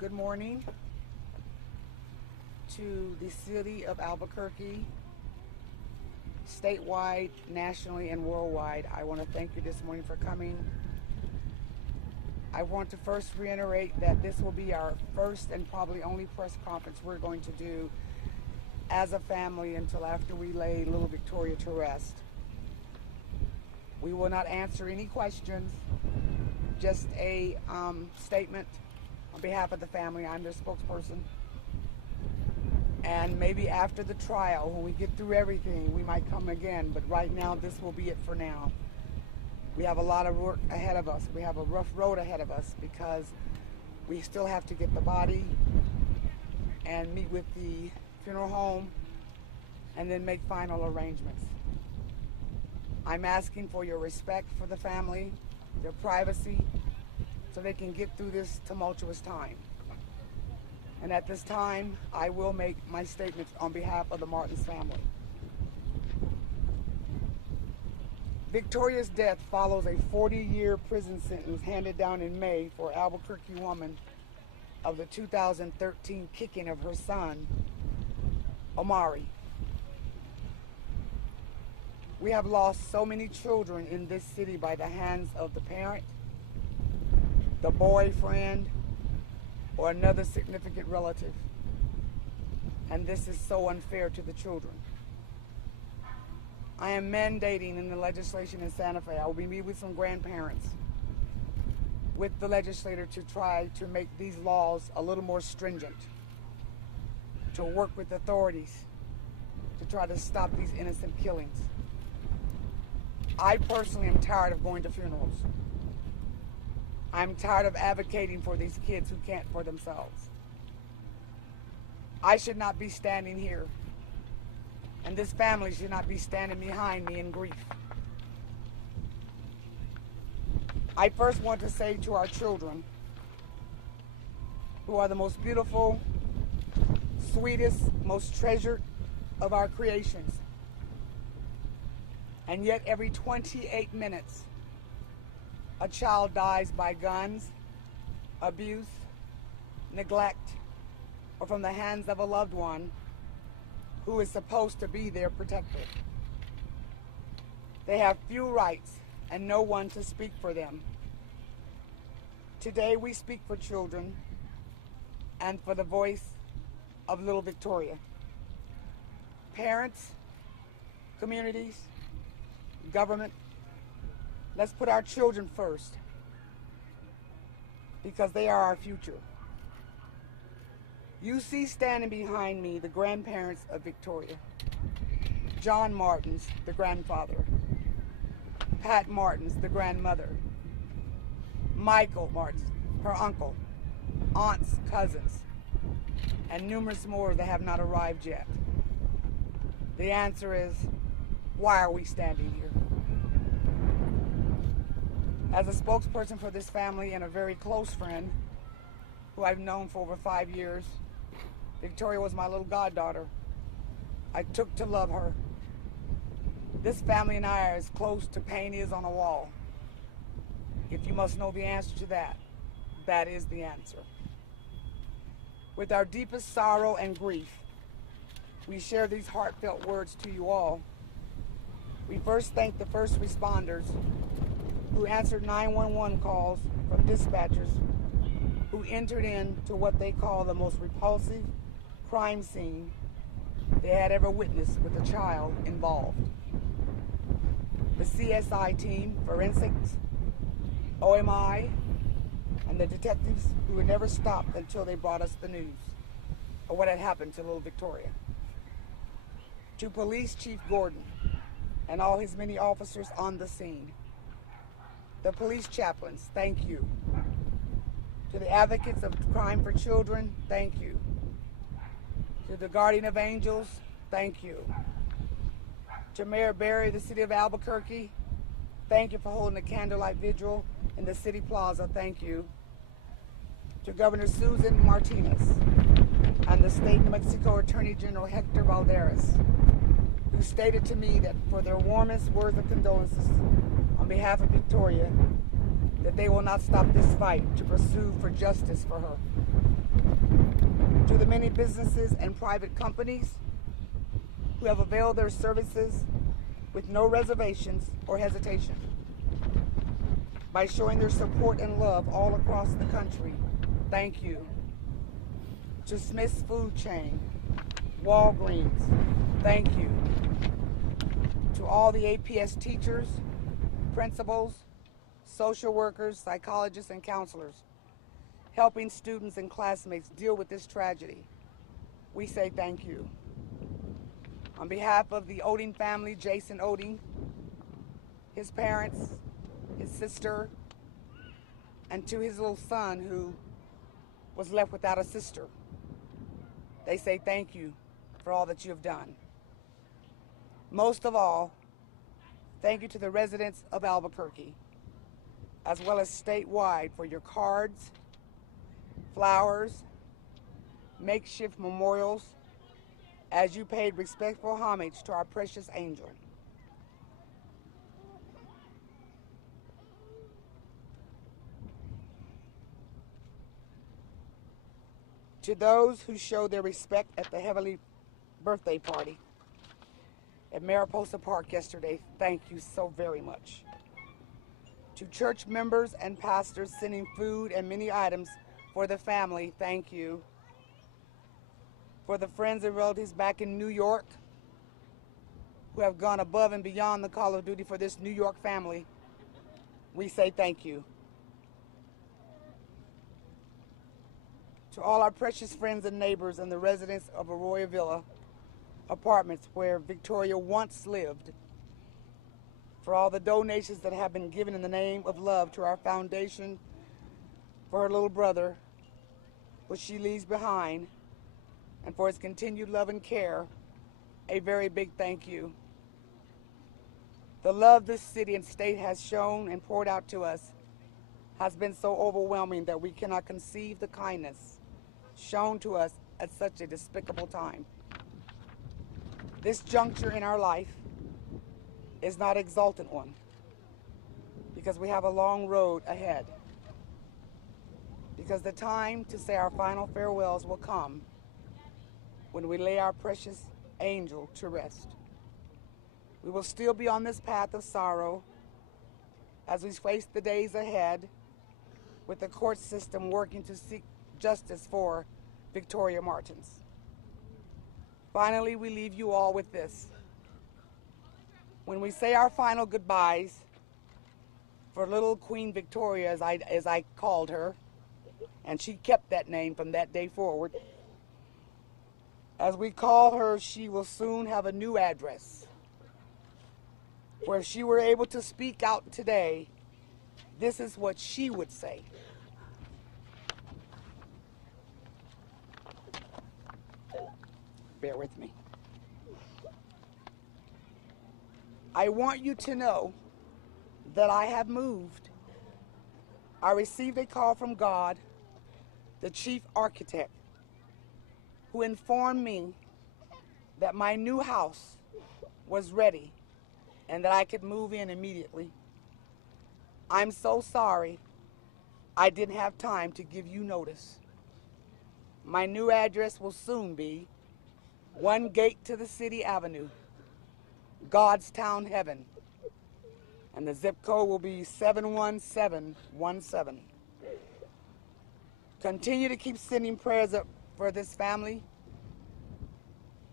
Good morning to the city of Albuquerque, statewide, nationally, and worldwide. I want to thank you this morning for coming. I want to first reiterate that this will be our first and probably only press conference we're going to do as a family until after we lay little Victoria to rest. We will not answer any questions, just a statement on behalf of the family. I'm their spokesperson. And maybe after the trial, when we get through everything, we might come again. But right now, this will be it for now. We have a lot of work ahead of us. We have a rough road ahead of us because we still have to get the body and meet with the funeral home and then make final arrangements. I'm asking for your respect for the family, their privacy, so they can get through this tumultuous time. And at this time, I will make my statements on behalf of the Martens family. Victoria's death follows a 40-year prison sentence handed down in May for Albuquerque woman of the 2013 kicking of her son, Omari. We have lost so many children in this city by the hands of the parent, the boyfriend, or another significant relative. And this is so unfair to the children. I am mandating in the legislation in Santa Fe, I will be meeting with some grandparents, with the legislator to try to make these laws a little more stringent, to work with authorities to try to stop these innocent killings. I personally am tired of going to funerals. I'm tired of advocating for these kids who can't for themselves. I should not be standing here, and this family should not be standing behind me in grief. I first want to say to our children, who are the most beautiful, sweetest, most treasured of our creations, and yet every 28 minutes, a child dies by guns, abuse, neglect, or from the hands of a loved one who is supposed to be their protector. They have few rights and no one to speak for them. Today we speak for children and for the voice of little Victoria. Parents, communities, government, let's put our children first because they are our future. You see standing behind me the grandparents of Victoria. John Martens, the grandfather. Pat Martens, the grandmother. Michael Martens, her uncle. Aunts, cousins, and numerous more that have not arrived yet. The answer is, why are we standing here? As a spokesperson for this family and a very close friend who I've known for over 5 years, Victoria was my little goddaughter. I took to love her. This family and I are as close to paint is on a wall. If you must know the answer to that, that is the answer. With our deepest sorrow and grief, we share these heartfelt words to you all. We first thank the first responders who answered 911 calls from dispatchers who entered into what they call the most repulsive crime scene they had ever witnessed with a child involved. The CSI team, forensics, OMI, and the detectives who had never stopped until they brought us the news of what had happened to little Victoria. To Police Chief Gordon and all his many officers on the scene. The police chaplains, thank you. To the advocates of crime for children, thank you. To the guardian of angels, thank you. To Mayor Barry, the city of Albuquerque, thank you for holding a candlelight vigil in the city plaza, thank you. To Governor Susan Martinez and the state New Mexico Attorney General Hector Valderas, who stated to me that for their warmest words of condolences on behalf of Victoria, that they will not stop this fight to pursue for justice for her. To the many businesses and private companies who have availed their services with no reservations or hesitation, by showing their support and love all across the country, thank you. To Smith's Food Chain, Walgreens, thank you. To all the APS teachers, principals, social workers, psychologists, and counselors helping students and classmates deal with this tragedy, we say thank you. On behalf of the Oding family, Jason Oding, his parents, his sister, and to his little son who was left without a sister, they say thank you for all that you have done. Most of all, thank you to the residents of Albuquerque, as well as statewide, for your cards, flowers, makeshift memorials, as you paid respectful homage to our precious angel. To those who showed their respect at the heavenly birthday party at Mariposa Park yesterday, thank you so very much. To church members and pastors sending food and many items for the family, thank you. For the friends and relatives back in New York who have gone above and beyond the call of duty for this New York family, we say thank you. To all our precious friends and neighbors and the residents of Arroyo Villa Apartments where Victoria once lived, for all the donations that have been given in the name of love to our foundation for her little brother, which she leaves behind, and for his continued love and care, a very big thank you. The love this city and state has shown and poured out to us has been so overwhelming that we cannot conceive the kindness shown to us at such a despicable time. This juncture in our life is not an exultant one, because we have a long road ahead. Because the time to say our final farewells will come when we lay our precious angel to rest. We will still be on this path of sorrow as we face the days ahead, with the court system working to seek justice for Victoria Martens. Finally, we leave you all with this. When we say our final goodbyes for little Queen Victoria, as I called her, and she kept that name from that day forward, as we call her, she will soon have a new address, where if she were able to speak out today, this is what she would say. Bear with me. I want you to know that I have moved. I received a call from God, the chief architect, who informed me that my new house was ready and that I could move in immediately. I'm so sorry I didn't have time to give you notice. My new address will soon be 1 Gate to the City Avenue, Godstown Heaven, and the zip code will be 71717. Continue to keep sending prayers up for this family.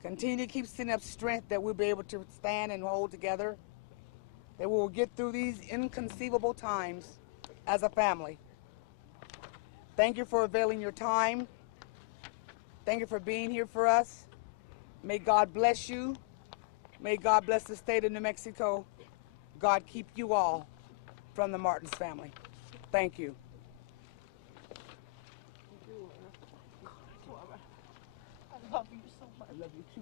Continue to keep sending up strength that we'll be able to stand and hold together, that we will get through these inconceivable times as a family. Thank you for availing your time. Thank you for being here for us. May God bless you. May God bless the state of New Mexico. God keep you all from the Martens family. Thank you. I love you so much. I love you too.